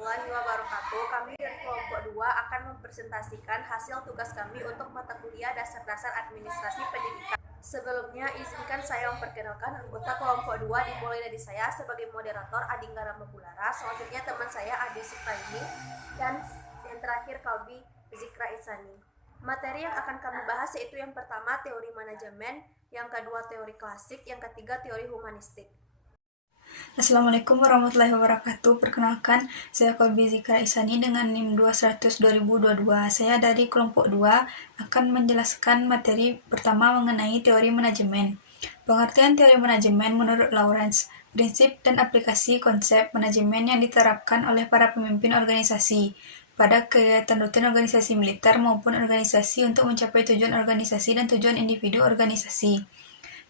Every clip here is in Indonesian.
warahmatullahi wabarakatuh. Kami dari kelompok 2 akan mempresentasikan hasil tugas kami untuk mata kuliah dasar-dasar administrasi pendidikan. Sebelumnya, izinkan saya memperkenalkan anggota kelompok 2 dimulai dari saya sebagai moderator Adinggara Mabulara, selanjutnya teman saya Adi Supraini, dan yang terakhir Kalbi Zikra Isani. Materi yang akan kami bahas yaitu yang pertama teori manajemen, yang kedua teori klasik, yang ketiga teori humanistik. Assalamualaikum warahmatullahi wabarakatuh. Perkenalkan, saya Kalbi Zikra Isani dengan NIM 2100-2022. Saya dari kelompok 2 akan menjelaskan materi pertama mengenai teori manajemen. Pengertian teori manajemen menurut Lawrence, prinsip dan aplikasi konsep manajemen yang diterapkan oleh para pemimpin organisasi pada kegiatan rutin organisasi militer maupun organisasi untuk mencapai tujuan organisasi dan tujuan individu organisasi.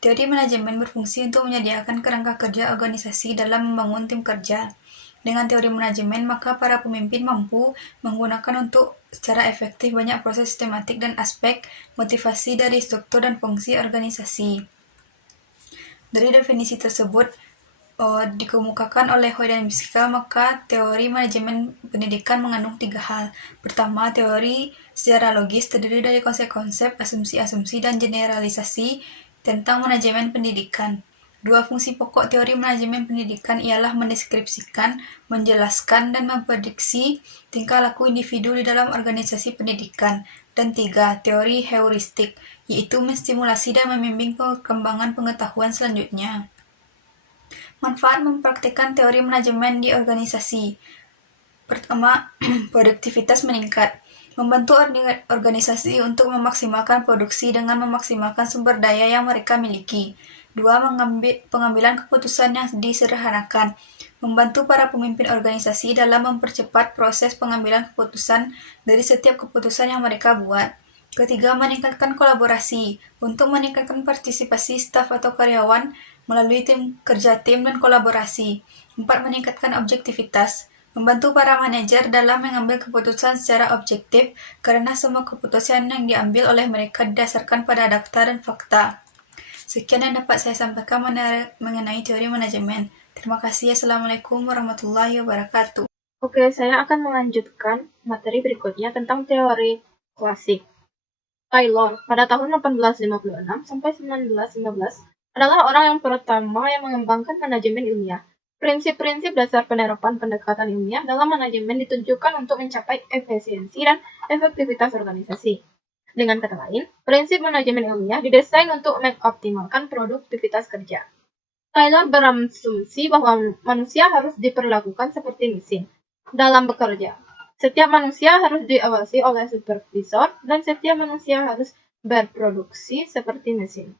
Teori manajemen berfungsi untuk menyediakan kerangka kerja organisasi dalam membangun tim kerja. Dengan teori manajemen, maka para pemimpin mampu menggunakan untuk secara efektif banyak proses sistematik dan aspek motivasi dari struktur dan fungsi organisasi. Dari definisi tersebut, dikemukakan oleh Hoy dan Miska, maka teori manajemen pendidikan mengandung 3 hal. Pertama, teori secara logis terdiri dari konsep-konsep, asumsi-asumsi, dan generalisasi tentang manajemen pendidikan. 2 fungsi pokok teori manajemen pendidikan ialah mendeskripsikan, menjelaskan, dan memprediksi tingkah laku individu di dalam organisasi pendidikan. Dan 3, teori heuristik, yaitu menstimulasi dan membimbing perkembangan pengetahuan selanjutnya. Manfaat mempraktikkan teori manajemen di organisasi. Pertama, produktivitas meningkat. Membantu organisasi untuk memaksimalkan produksi dengan memaksimalkan sumber daya yang mereka miliki. 2. Pengambilan keputusan yang disederhanakan. Membantu para pemimpin organisasi dalam mempercepat proses pengambilan keputusan dari setiap keputusan yang mereka buat. Ketiga, meningkatkan kolaborasi. Untuk meningkatkan partisipasi staf atau karyawan melalui tim kerja tim dan kolaborasi. 4. Meningkatkan objektivitas. Membantu para manajer dalam mengambil keputusan secara objektif karena semua keputusan yang diambil oleh mereka didasarkan pada data dan fakta. Sekian yang dapat saya sampaikan mengenai teori manajemen. Terima kasih. Assalamualaikum warahmatullahi wabarakatuh. Oke, saya akan melanjutkan materi berikutnya tentang teori klasik. Taylor pada tahun 1856 sampai 1915 adalah orang yang pertama yang mengembangkan manajemen ilmiah. Prinsip-prinsip dasar penerapan pendekatan ilmiah dalam manajemen ditunjukkan untuk mencapai efisiensi dan efektivitas organisasi. Dengan kata lain, prinsip manajemen ilmiah didesain untuk mengoptimalkan produktivitas kerja. Taylor berasumsi bahwa manusia harus diperlakukan seperti mesin dalam bekerja. Setiap manusia harus diawasi oleh supervisor dan setiap manusia harus berproduksi seperti mesin.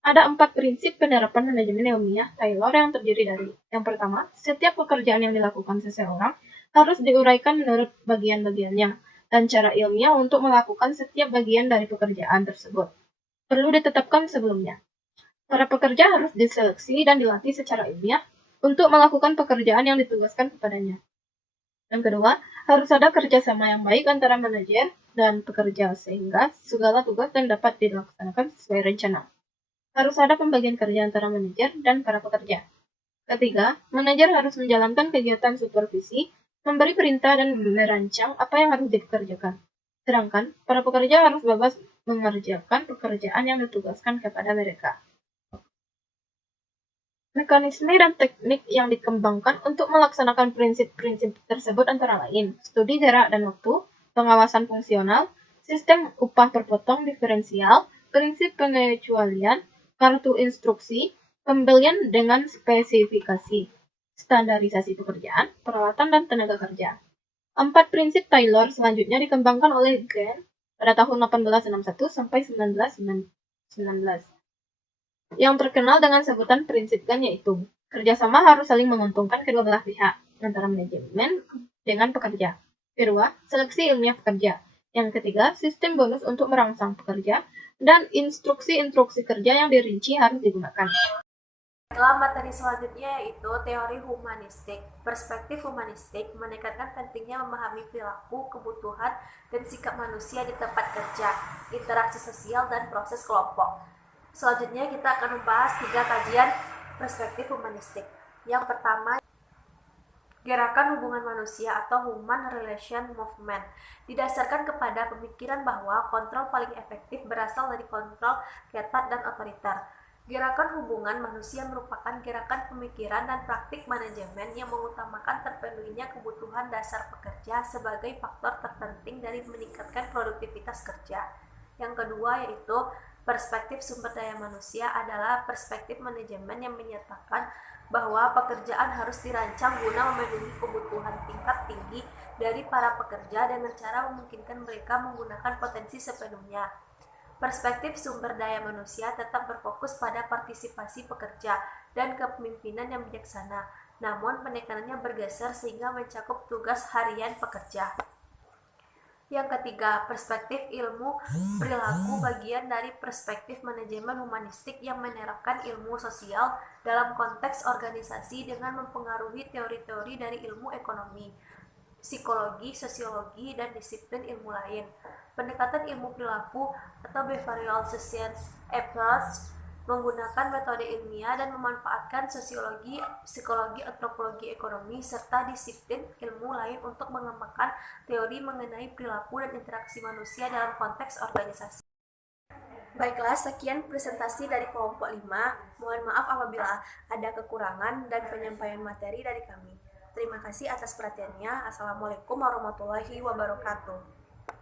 Ada 4 prinsip penerapan manajemen ilmiah Taylor yang terdiri dari: yang pertama, setiap pekerjaan yang dilakukan seseorang harus diuraikan menurut bagian-bagiannya dan cara ilmiah untuk melakukan setiap bagian dari pekerjaan tersebut perlu ditetapkan sebelumnya. Para pekerja harus diseleksi dan dilatih secara ilmiah untuk melakukan pekerjaan yang ditugaskan kepadanya. Yang kedua, harus ada kerjasama yang baik antara manajer dan pekerja sehingga segala tugas dan dapat dilaksanakan sesuai rencana. Harus ada pembagian kerja antara manajer dan para pekerja. Ketiga, manajer harus menjalankan kegiatan supervisi, memberi perintah dan merancang apa yang harus dikerjakan. Sedangkan para pekerja harus bebas mengerjakan pekerjaan yang ditugaskan kepada mereka. Mekanisme dan teknik yang dikembangkan untuk melaksanakan prinsip-prinsip tersebut antara lain: studi jarak dan waktu, pengawasan fungsional, sistem upah terpotong diferensial, prinsip pengecualian, kartu instruksi, pembelian dengan spesifikasi, standarisasi pekerjaan, peralatan, dan tenaga kerja. 4 prinsip Taylor selanjutnya dikembangkan oleh Grant pada tahun 1861 sampai 1919. Yang terkenal dengan sebutan prinsip Gantt yaitu: kerjasama harus saling menguntungkan kedua belah pihak, antara manajemen dengan pekerja. Kedua, seleksi ilmiah pekerja. Yang ketiga, sistem bonus untuk merangsang pekerja, dan instruksi-instruksi kerja yang dirinci harus digunakan. Dalam materi selanjutnya yaitu teori humanistik. Perspektif humanistik menekankan pentingnya memahami perilaku, kebutuhan, dan sikap manusia di tempat kerja, interaksi sosial, dan proses kelompok. Selanjutnya kita akan membahas 3 kajian perspektif humanistik. Yang pertama, Gerakan hubungan manusia atau Human Relation Movement didasarkan kepada pemikiran bahwa kontrol paling efektif berasal dari kontrol ketat dan otoriter. Gerakan hubungan manusia merupakan gerakan pemikiran dan praktik manajemen yang mengutamakan terpenuhinya kebutuhan dasar pekerja sebagai faktor terpenting dari meningkatkan produktivitas kerja. Yang kedua yaitu perspektif sumber daya manusia adalah perspektif manajemen yang menyatakan bahwa pekerjaan harus dirancang guna memenuhi kebutuhan tingkat tinggi dari para pekerja dengan cara memungkinkan mereka menggunakan potensi sepenuhnya. Perspektif sumber daya manusia tetap berfokus pada partisipasi pekerja dan kepemimpinan yang bijaksana, namun penekanannya bergeser sehingga mencakup tugas harian pekerja. Yang ketiga, perspektif ilmu perilaku bagian dari perspektif manajemen humanistik yang menerapkan ilmu sosial dalam konteks organisasi dengan mempengaruhi teori-teori dari ilmu ekonomi, psikologi, sosiologi, dan disiplin ilmu lain. Pendekatan ilmu perilaku atau behavioral science approach menggunakan metode ilmiah dan memanfaatkan sosiologi, psikologi, antropologi, ekonomi, serta disiplin ilmu lain untuk mengembangkan teori mengenai perilaku dan interaksi manusia dalam konteks organisasi. Baiklah, sekian presentasi dari kelompok 5. Mohon maaf apabila ada kekurangan dan penyampaian materi dari kami. Terima kasih atas perhatiannya. Assalamualaikum warahmatullahi wabarakatuh.